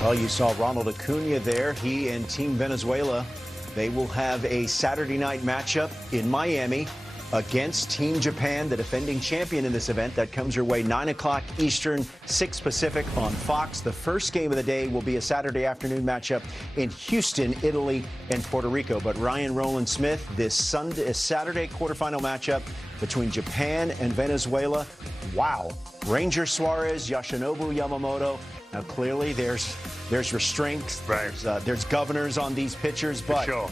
Well, you saw Ronald Acuna there. He and Team Venezuela, they will have a Saturday night matchup in Miami against Team Japan, the defending champion in this event. That comes your way 9 o'clock Eastern, 6 Pacific on Fox. The first game of the day will be a Saturday afternoon matchup in Houston, Italy, and Puerto Rico. But Ryan Rowland-Smith, this Saturday quarterfinal matchup between Japan and Venezuela. Wow. Ranger Suarez, Yoshinobu Yamamoto. Now, clearly, there's restraints, right. There's governors on these pitchers, but sure.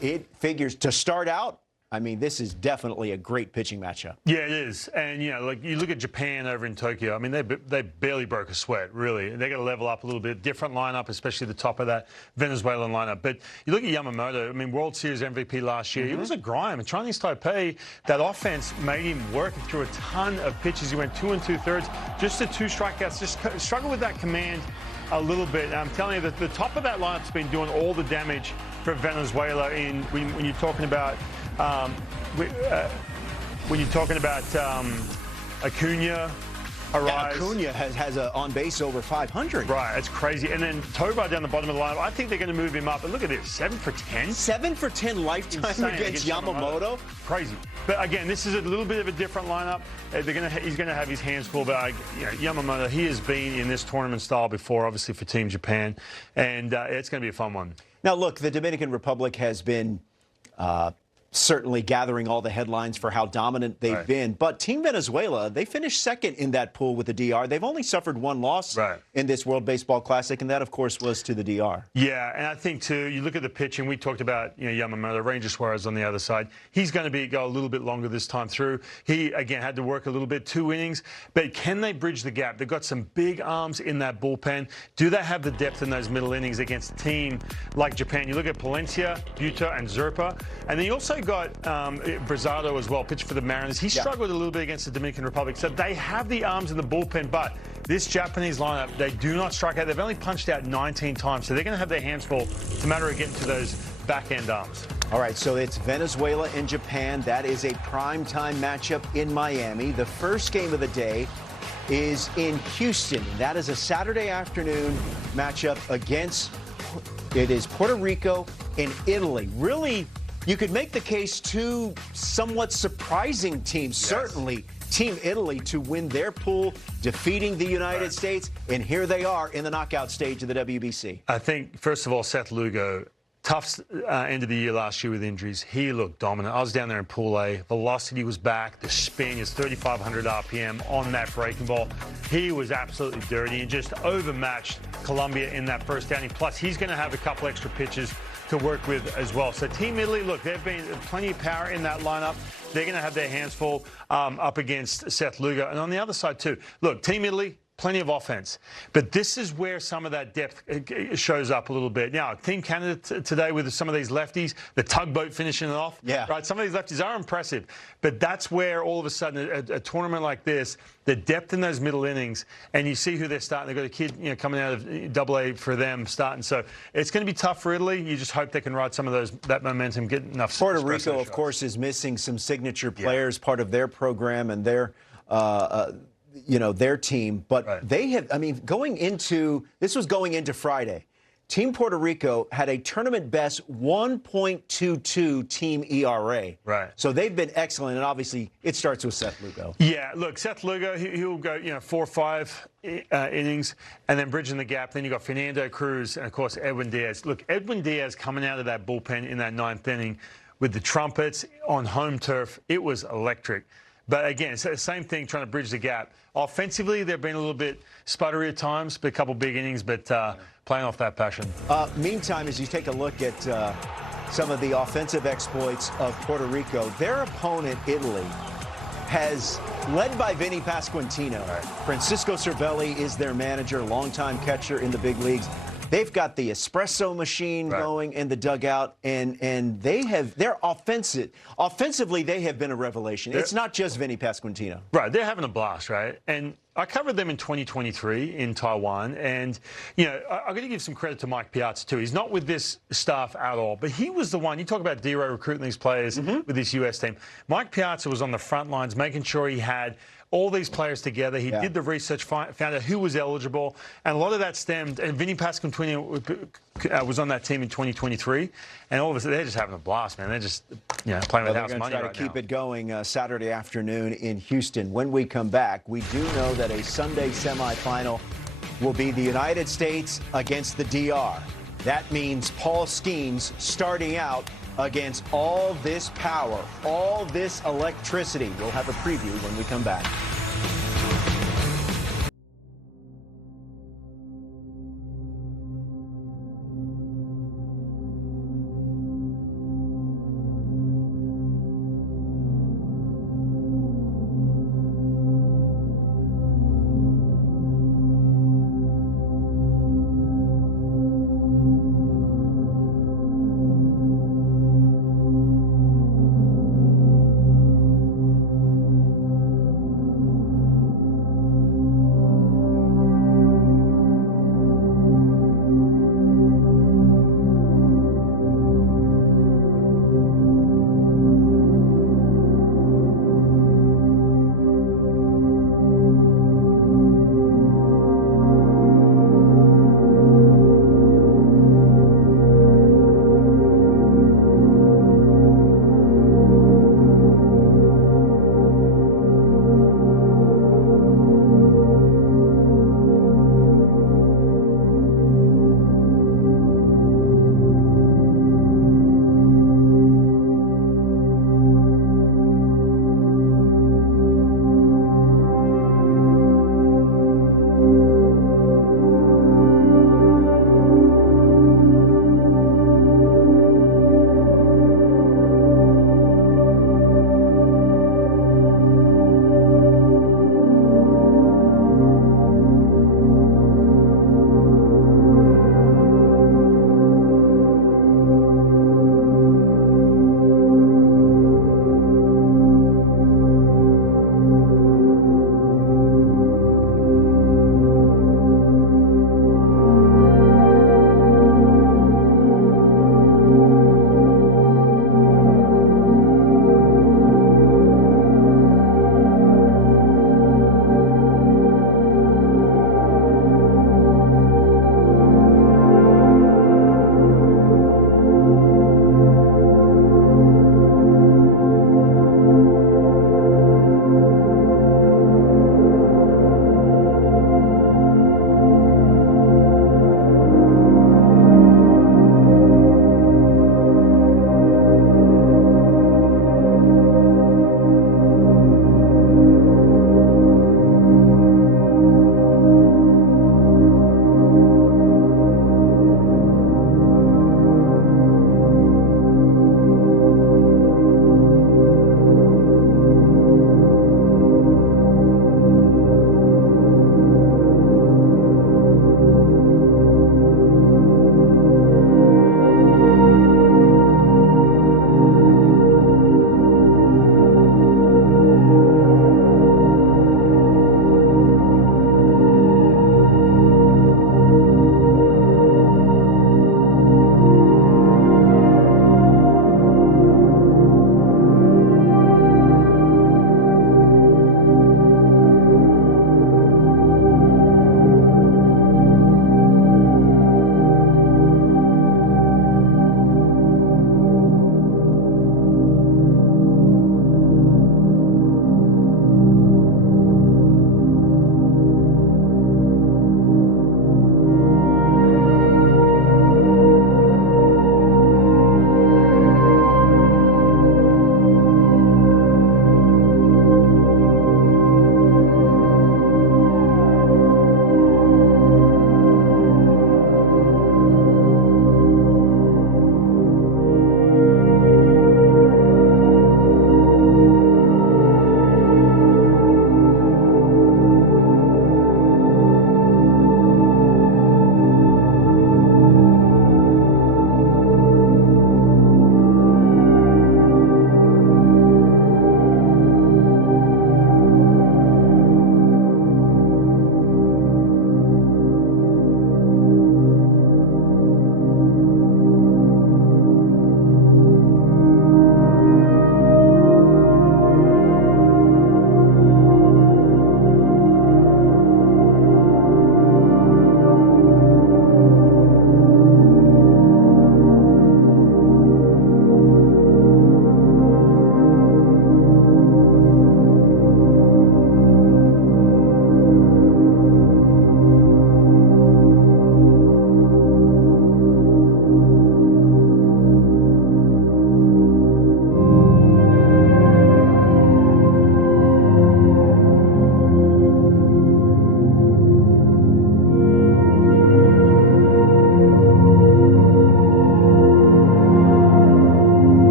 It figures to start out. I mean, this is definitely a great pitching matchup. Yeah, it is. And, you know, like you look at Japan over in Tokyo, I mean, they barely broke a sweat, really. They got to level up a little bit. Different lineup, especially the top of that Venezuelan lineup. But you look at Yamamoto, I mean, World Series MVP last year. He was a grime. And Chinese Taipei, that offense made him work through a ton of pitches. He went 2 2/3, just the 2 strikeouts, just struggled with that command a little bit. And I'm telling you that the top of that lineup's been doing all the damage for Venezuela when you're talking about Acuna, Arise. Acuna has a on base over 500. Right, it's crazy. And then Tovar down the bottom of the lineup. I think they're going to move him up. But look at this, 7 for 10. 7 for 10 lifetime against Yamamoto. Crazy. But again, this is a little bit of a different lineup. He's going to have his hands full. But Yamamoto, he has been in this tournament style before, obviously for Team Japan, and it's going to be a fun one. Now, look, the Dominican Republic has been certainly gathering all the headlines for how dominant they've been. But Team Venezuela, they finished second in that pool with the DR. They've only suffered 1 loss in this World Baseball Classic, and that, of course, was to the DR. Yeah, and I think, too, you look at the pitching. We talked about Yamamoto, Ranger Suarez on the other side. He's going to go a little bit longer this time through. He, again, had to work a little bit, 2 innings. But can they bridge the gap? They've got some big arms in that bullpen. Do they have the depth in those middle innings against a team like Japan? You look at Palencia, Buta, and Zerpa. And then you also got Brazado as well, pitched for the Mariners. He struggled a little bit against the Dominican Republic. So they have the arms in the bullpen, but this Japanese lineup, they do not strike out. They've only punched out 19 times, so they're going to have their hands full. It's a matter of getting to those back-end arms. All right, so it's Venezuela and Japan. That is a primetime matchup in Miami. The first game of the day is in Houston. That is a Saturday afternoon matchup against, it is Puerto Rico and Italy. Really, you could make the case 2 somewhat surprising teams, certainly Team Italy to win their pool, defeating the United States, and here they are in the knockout stage of the WBC. I think, first of all, Seth Lugo, tough end of the year last year with injuries. He looked dominant. I was down there in Pool A. Velocity was back. The spin is 3,500 RPM on that breaking ball. He was absolutely dirty and just overmatched Colombia in that first outing. Plus, he's going to have a couple extra pitches to work with as well. So Team Italy, look, they've been plenty of power in that lineup. They're going to have their hands full up against Seth Lugo. And on the other side, too, look, Team Italy, plenty of offense. But this is where some of that depth shows up a little bit. Now, Team Canada today with some of these lefties, the tugboat finishing it off. Yeah. Right, some of these lefties are impressive. But that's where all of a sudden a tournament like this, the depth in those middle innings, and you see who they're starting. They've got a kid coming out of AA for them starting. So it's going to be tough for Italy. You just hope they can ride some of that momentum, get enough. Puerto Rico, of course, is missing some signature players, part of their program and their their team, but they have, I mean, this was going into Friday. Team Puerto Rico had a tournament best 1.22 team ERA. Right. So they've been excellent, and obviously it starts with Seth Lugo. Yeah, look, Seth Lugo, he'll go 4 or 5 innings, and then bridging the gap. Then you got Fernando Cruz and, of course, Edwin Diaz. Look, Edwin Diaz coming out of that bullpen in that 9th inning with the trumpets on home turf, it was electric. But again, it's the same thing, trying to bridge the gap. Offensively, they've been a little bit sputtery at times, but a couple big innings, but playing off that passion. Meantime, as you take a look at some of the offensive exploits of Puerto Rico, their opponent, Italy, has led by Vinny Pasquantino. Francisco Cervelli is their manager, longtime catcher in the big leagues. They've got the espresso machine going in the dugout, and they're offensively, they have been a revelation. It's not just Vinny Pasquantino. Right, they're having a blast, right? And I covered them in 2023 in Taiwan, and, I'm going to give some credit to Mike Piazza, too. He's not with this staff at all, but he was the one. You talk about D-Ray recruiting these players with this U.S. team. Mike Piazza was on the front lines, making sure he had all these players together. He did the research, found out who was eligible, and a lot of that stemmed. And Vinny Pasquantino was on that team in 2023, and all of a sudden they're just having a blast, man. They're just playing with house money right now. They're going to try to keep it going Saturday afternoon in Houston. When we come back, we do know that a Sunday semifinal will be the United States against the DR. That means Paul Skeens starting out against all this power, all this electricity. We'll have a preview when we come back.